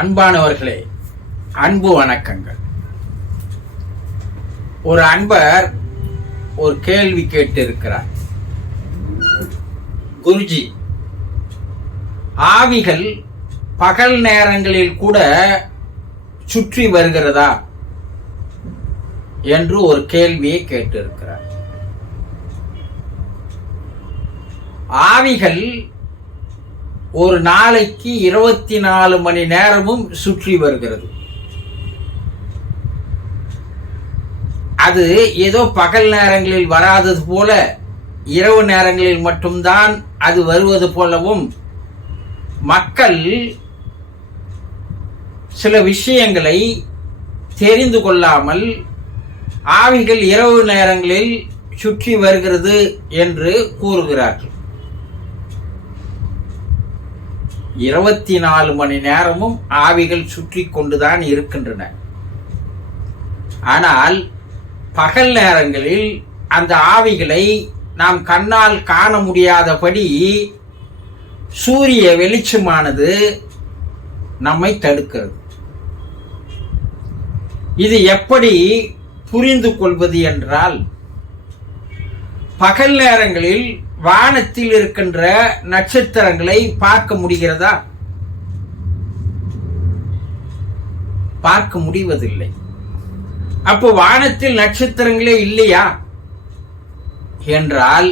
அன்பானவர்களே அன்பு வணக்கங்கள். ஒரு அன்பர் ஒரு கேள்வி கேட்டு இருக்கிறார் குருஜி ஆவிகள் பகல் நேரங்களில் கூட சுற்றி வருகிறதா என்று ஒரு கேள்வியை கேட்டிருக்கிறார். ஆவிகள் ஒரு நாளைக்கு இருபத்தி நாலு மணி நேரமும் சுற்றி வருகிறது. அது ஏதோ பகல் நேரங்களில் வராதது போல இரவு நேரங்களில் மட்டும்தான் அது வருவது போலவும் மக்கள் சில விஷயங்களை தெரிந்து கொள்ளாமல் ஆவிகள் இரவு நேரங்களில் சுற்றி வருகிறது என்று கூறுகிறார்கள். இருபத்தி நாலு மணி நேரமும் ஆவிகள் சுற்றி கொண்டுதான் இருக்கின்றன. ஆனால் பகல் நேரங்களில் அந்த ஆவிகளை நாம் கண்ணால் காண முடியாதபடி சூரிய வெளிச்சமானது நம்மை தடுக்கிறது. இது எப்படி புரிந்து கொள்வது என்றால் பகல் நேரங்களில் வானத்தில் இருக்கின்ற நட்சத்திரங்களை பார்க்க முடிகிறதா? பார்க்க முடிவதில்லை. அப்போ வானத்தில் நட்சத்திரங்களே இல்லையா? என்றால்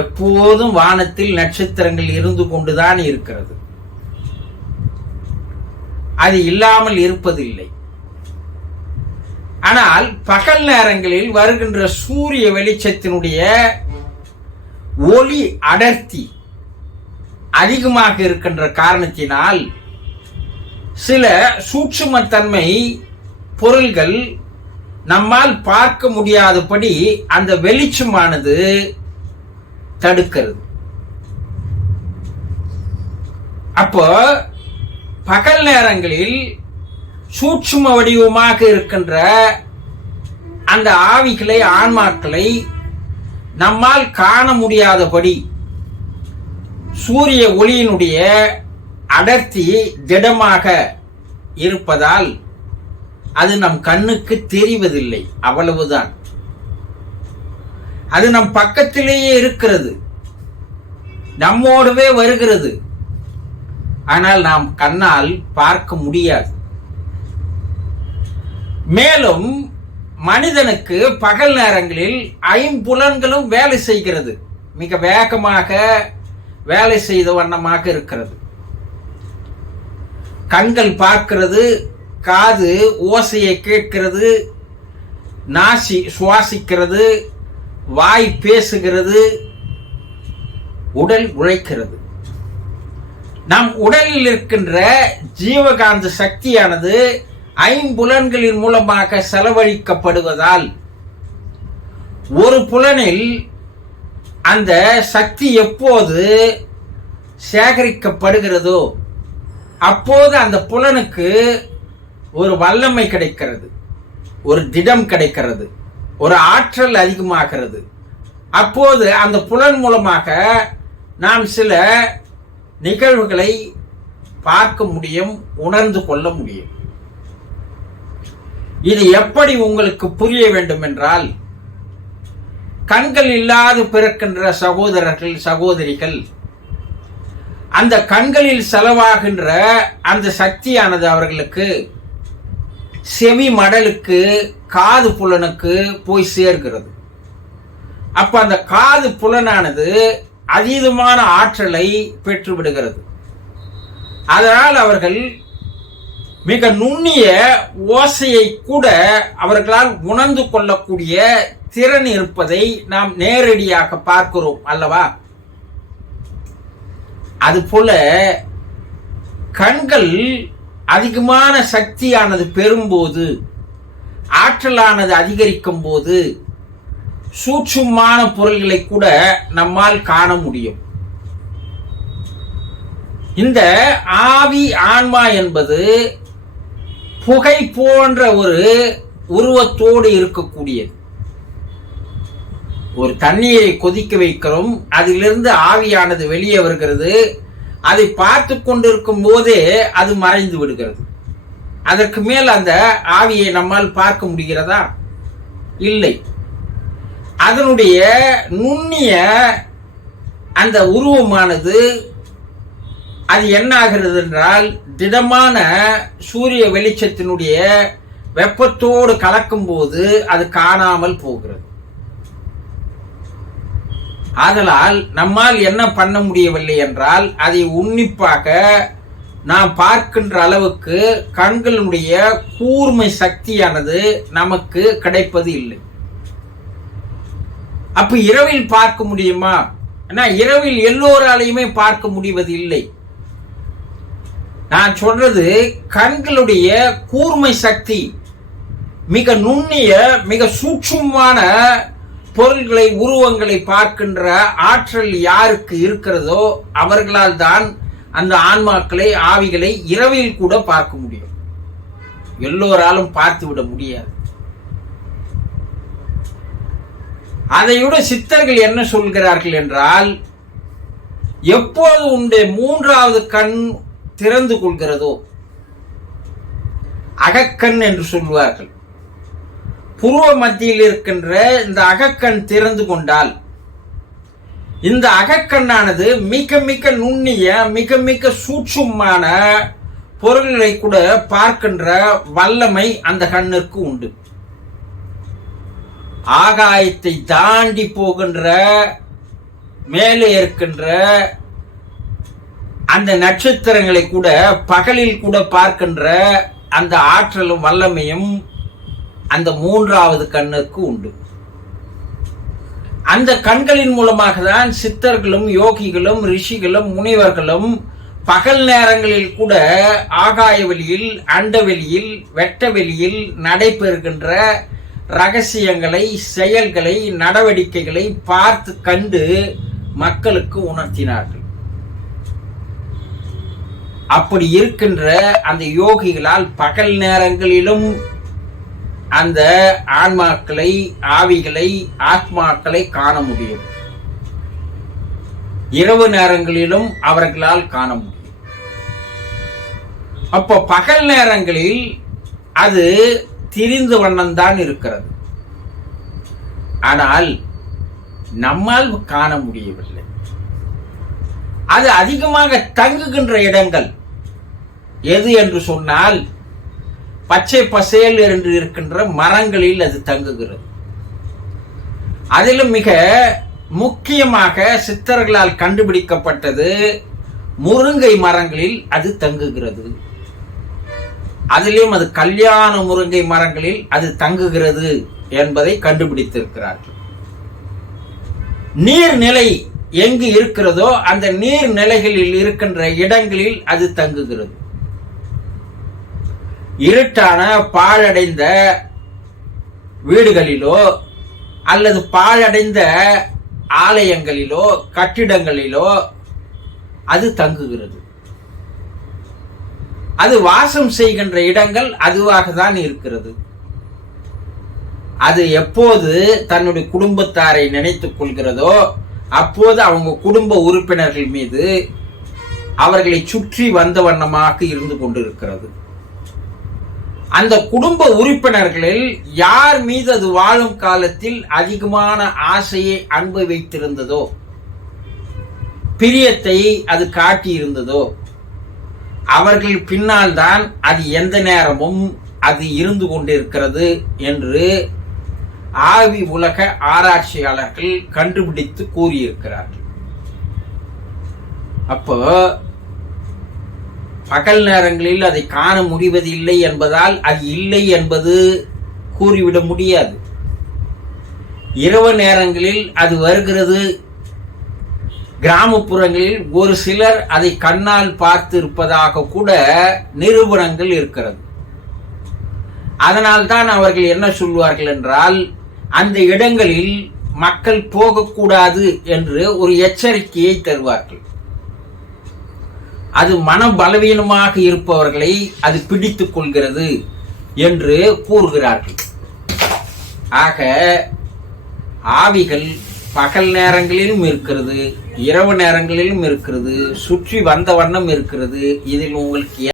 எப்போதும் வானத்தில் நட்சத்திரங்கள் இருந்து கொண்டுதான் இருக்கிறது. அது இல்லாமல் இருப்பதில்லை. ஆனால் பகல் நேரங்களில் வருகின்ற சூரிய வெளிச்சத்தினுடைய ஒளி அடர்த்தி அதிகமாக இருக்கின்ற காரணத்தினால் சில சூட்சுமத்தன்மை பொருள்கள் நம்மால் பார்க்க முடியாதபடி அந்த வெளிச்சமானது தடுக்கிறது. அப்போ பகல் நேரங்களில் சூட்சும வடிவமாக இருக்கின்ற அந்த ஆவிகளை ஆன்மாக்களை நம்மால் காண முடியாதபடி சூரிய ஒளியினுடைய அடர்த்தி திடமாக இருப்பதால் அது நம் கண்ணுக்கு தெரிவதில்லை. அவ்வளவுதான். அது நம் பக்கத்திலேயே இருக்கிறது. நம்மோடவே வருகிறது. ஆனால் நாம் கண்ணால் பார்க்க முடியாது. மேலும் மனிதனுக்கு பகல் நேரங்களில் ஐம்புலன்களும் வேலை செய்கிறது. மிக வேகமாக வேலை செய்த வண்ணமாக இருக்கிறது. கண்கள் பார்க்கிறது காது ஓசையை கேட்கிறது நாசி சுவாசிக்கிறது வாய் பேசுகிறது உடல் உழைக்கிறது. நம் உடலில் இருக்கின்ற ஜீவகாந்த சக்தியானது ஐம்புலன்களின் மூலமாக செலவழிக்கப்படுவதால் ஒரு புலனில் அந்த சக்தி எப்போது சேகரிக்கப்படுகிறதோ அப்போது அந்த புலனுக்கு ஒரு வல்லமை கிடைக்கிறது ஒரு திடம் கிடைக்கிறது ஒரு ஆற்றல் அதிகமாகிறது. அப்போது அந்த புலன் மூலமாக நாம் சில நிகழ்வுகளை பார்க்க முடியும் உணர்ந்து கொள்ள முடியும். இது எப்படி உங்களுக்கு புரிய வேண்டும் என்றால் கண்கள் இல்லாது பிறக்கின்ற சகோதரர்கள் சகோதரிகள் அந்த கண்களில் செலவாகின்ற அந்த சக்தியானது அவர்களுக்கு செவி மடலுக்கு காது புலனுக்கு போய் சேர்கிறது. அப்ப அந்த காது புலனானது அதீதமான ஆற்றலை பெற்றுவிடுகிறது. அதனால் அவர்கள் மிக நுண்ணிய ஓசையை கூட அவர்களால் உணர்ந்து கொள்ளக்கூடிய திறன் இருப்பதை நாம் நேரடியாக பார்க்கிறோம் அல்லவா? அதுபோல கண்கள் அதிகமான சக்தியானது பெறும்போது ஆற்றலானது அதிகரிக்கும் போது சூட்சுமான பொருள்களை கூட நம்மால் காண முடியும். இந்த ஆவி ஆன்மா என்பது புகை போன்ற ஒரு உருவத்தோடு இருக்கக்கூடியது. ஒரு தண்ணியை கொதிக்க வைக்கிறோம் அதிலிருந்து ஆவியானது வெளியே வருகிறது. அதை பார்த்து கொண்டிருக்கும் போதே அது மறைந்து விடுகிறது. அதற்கு மேல் அந்த ஆவியை நம்மால் பார்க்க முடிகிறதா? இல்லை. அதனுடைய நுண்ணிய அந்த உருவமானது அது என்ன ஆகிறது என்றால் திடமான சூரிய வெளிச்சத்தினுடைய வெப்பத்தோடு கலக்கும் போது அது காணாமல் போகிறது. ஆதலால் நம்மால் என்ன பண்ண முடியவில்லை என்றால் அதை உன்னிப்பாக நாம் பார்க்கின்ற அளவுக்கு கண்களுடைய கூர்மை சக்தியானது நமக்கு கிடைப்பது இல்லை. அப்ப இரவில் பார்க்க முடியுமா? ஏன்னா இரவில் எல்லோராலையுமே பார்க்க முடிவது இல்லை நான் சொல்றது கண்களுடைய கூர்மை சக்தி மிக நுண்ணிய மிக சூட்சமான பொருள்களை உருவங்களை பார்க்கின்ற ஆற்றல் யாருக்கு இருக்கிறதோ அவர்களால் தான் அந்த ஆன்மாக்களை ஆவிகளை இரவில் கூட பார்க்க முடியும். எல்லோராலும் பார்த்து விட முடியாது. அதைவிட சித்தர்கள் என்ன சொல்கிறார்கள் என்றால் எப்போது உன்னுடைய மூன்றாவது கண் திறந்து கொள்கிறதோ? அகக்கண் என்று சொல்வார்கள் புருவ மத்தியில் இருக்கின்ற இந்த அகக்கண் திறந்து கொண்டால் இந்த அகக்கண்ணானது மிக மிக நுண்ணிய மிக மிக சூட்சுமான பொருள்களை கூட பார்க்கின்ற வல்லமை அந்த கண்ணிற்கு உண்டு. ஆகாயத்தை தாண்டி போகின்ற மேலே இருக்கின்ற அந்த நட்சத்திரங்களை கூட பகலில் கூட பார்க்கின்ற அந்த ஆற்றலும் வல்லமையும் அந்த மூன்றாவது கண்ணுக்கு உண்டு. அந்த கண்களின் மூலமாக தான் சித்தர்களும் யோகிகளும் ரிஷிகளும் முனிவர்களும் பகல் நேரங்களில் கூட ஆகாய வெளியில் அண்டவெளியில் வெட்ட வெளியில் நடைபெறுகின்ற ரகசியங்களை செயல்களை நடவடிக்கைகளை பார்த்து கண்டு மக்களுக்கு உணர்த்தினார்கள். அப்படி இருக்கின்ற அந்த யோகிகளால் பகல் நேரங்களிலும் அந்த ஆன்மாக்களை ஆவிகளை ஆத்மாக்களை காண முடியும். இரவு நேரங்களிலும் அவர்களால் காண முடியும். அப்போ பகல் நேரங்களில் அது திரிந்து வண்ணம்தான் இருக்கிறது. ஆனால் நம்மால் காண முடியவில்லை. அது அதிகமாக தங்குகின்ற இடங்கள் எது என்று சொன்னால் பச்சை பசேல் என்று இருக்கின்ற மரங்களில் அது தங்குகிறது. அதிலும் மிக முக்கியமாக சித்தர்களால் கண்டுபிடிக்கப்பட்டது முருங்கை மரங்களில் அது தங்குகிறது. அதிலும் அது கல்யாண முருங்கை மரங்களில் அது தங்குகிறது என்பதை கண்டுபிடித்திருக்கிறார்கள். நீர்நிலை எங்கு இருக்கிறதோ அந்த நீர்நிலைகளில் இருக்கின்ற இடங்களில் அது தங்குகிறது. இருட்டான பாழடைந்த வீடுகளிலோ அல்லது பாழடைந்த ஆலயங்களிலோ கட்டிடங்களிலோ அது தங்குகிறது. அது வாசம் செய்கின்ற இடங்கள் அதுவாக தான் இருக்கிறது. அது எப்போது தன்னுடைய குடும்பத்தாரை நினைத்துக் கொள்கிறதோ அப்போது அவங்க குடும்ப உறுப்பினர்கள் மீது அவர்களை சுற்றி வந்த வண்ணமாக இருந்து கொண்டிருக்கிறது. அந்த குடும்ப உறுப்பினர்களில் யார் மீது அது வாழும் காலத்தில் அதிகமான ஆசையை அன்பு வைத்திருந்ததோ பிரியத்தை அது காட்டியிருந்ததோ அவர்கள் பின்னால் தான் அது எந்த நேரமும் அது இருந்து கொண்டிருக்கிறது என்று ஆவி உலக ஆராய்ச்சியாளர்கள் கண்டுபிடித்து கூறியிருக்கிறார்கள். அப்போ பகல் நேரங்களில் அதை காண முடிவதில்லை என்பதால் அது இல்லை என்பது கூறிவிட முடியாது. இரவு நேரங்களில் அது வருகிறது. கிராமப்புறங்களில் ஒரு சிலர் அதை கண்ணால் பார்த்து இருப்பதாக கூட நிரூபணங்கள் இருக்கிறது. அதனால் தான் அவர்கள் என்ன சொல்வார்கள் என்றால் அந்த இடங்களில் மக்கள் போகக்கூடாது என்று ஒரு எச்சரிக்கையை தருவார்கள். அது மன பலவீனமாக இருப்பவர்களை அது பிடித்து கொள்கிறது என்று கூறுகிறார்கள். ஆக ஆவிகள் பகல் நேரங்களிலும் இருக்கிறது இரவு நேரங்களிலும் இருக்கிறது சுற்றி வந்த வண்ணம் இருக்கிறது. இதில் உங்களுக்கு